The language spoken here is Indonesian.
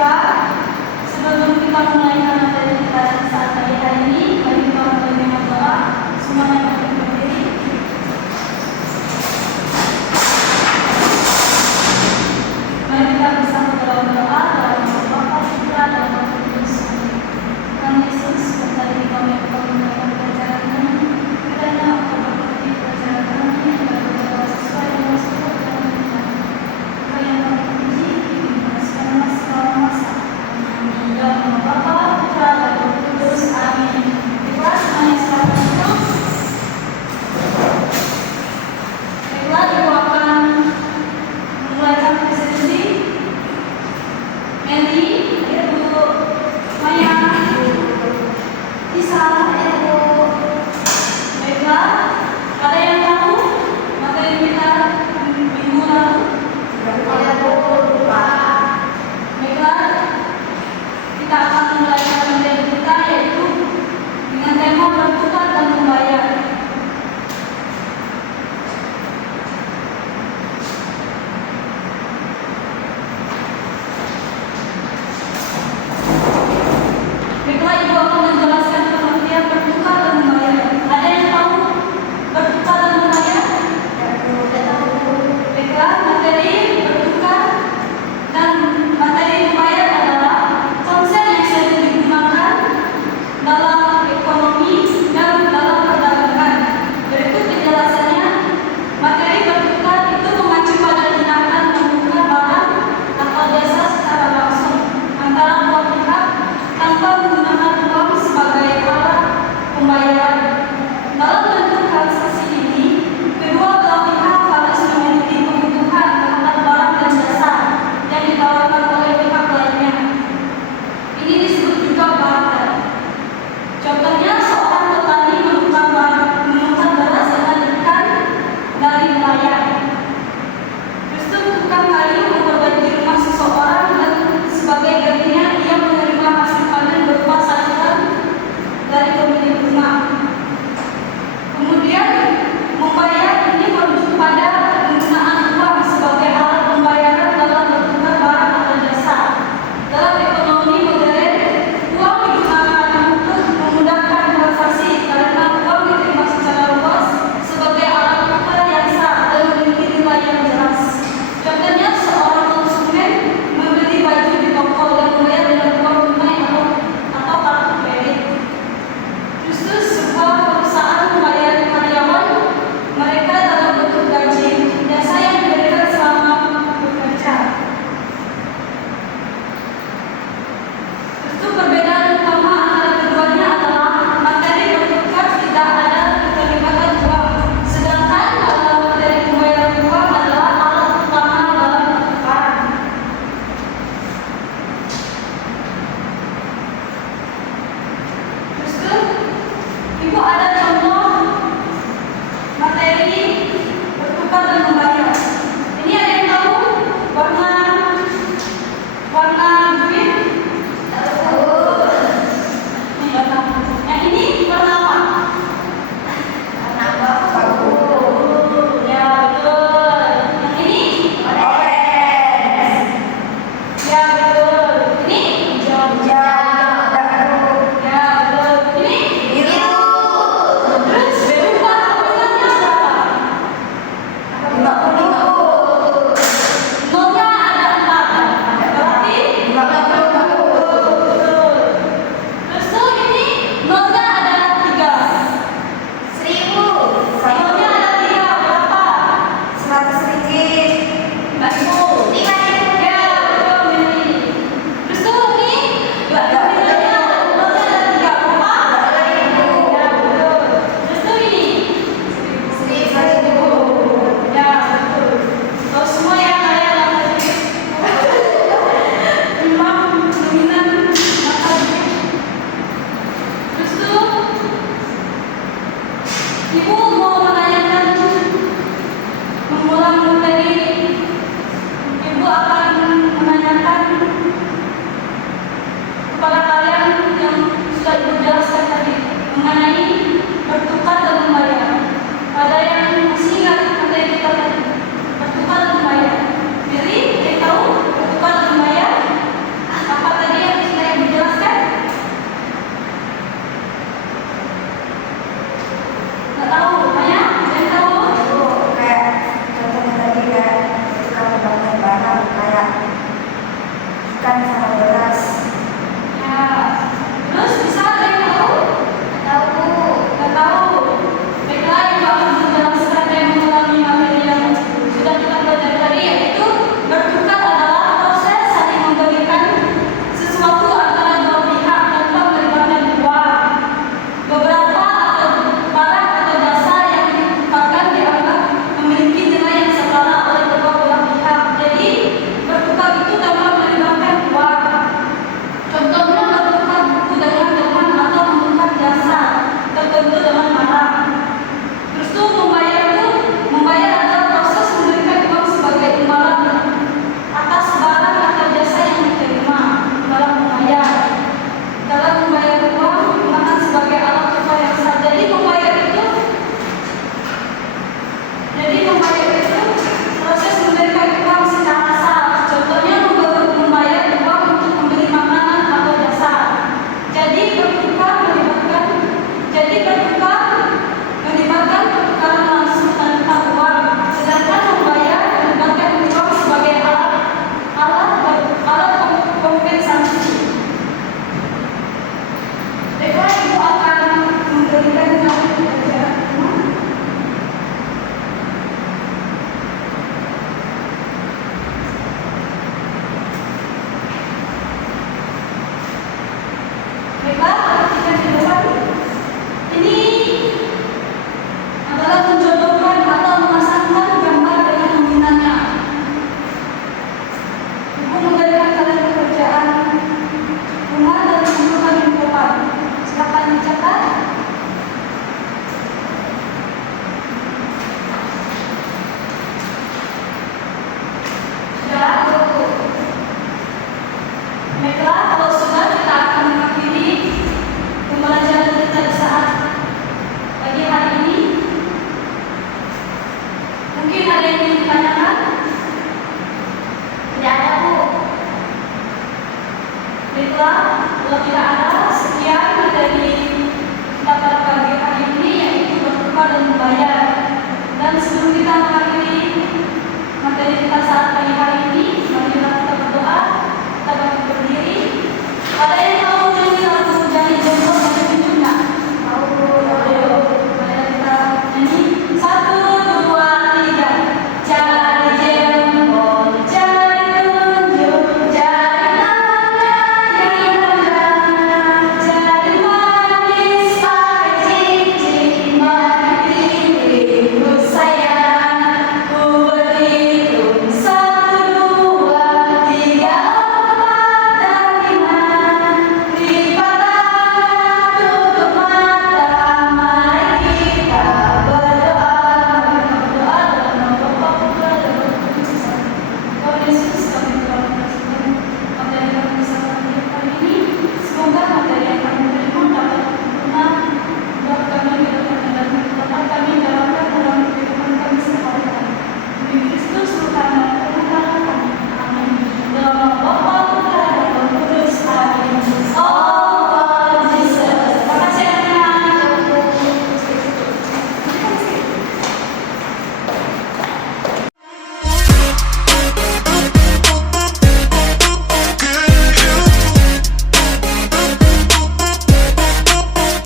Pak, sebelum kita mulai materi kita saat pagi hari ini, mari kita mulai dengan doa. Semuanya dapat berdiri. Mari kita bersama dalam doa dalam nama Bapa, Putra, dan Roh Kudus. Tuhan Yesus, berkali kami mengucapkan pelajaran kami, kiranya Engkau berkati pelajaran kami agar berjalan sesuai dengan seluruh dalam kita. Engkau yang kami puji, dimuliakan segala masa. Dalam nama Bapa, Putra, Baiklah, kalau sudah kita akan mengakhiri pembelajaran kita di saat pagi hari ini. Mungkin ada yang ingin ditanyakan? Tidak ada, Bu. Baiklah, kalau tidak ada, sekian materi kita pada pagi hari ini, yaitu berdoa dan membayar. Dan sebelum kita mengakhiri materi kita saat pagi hari ini,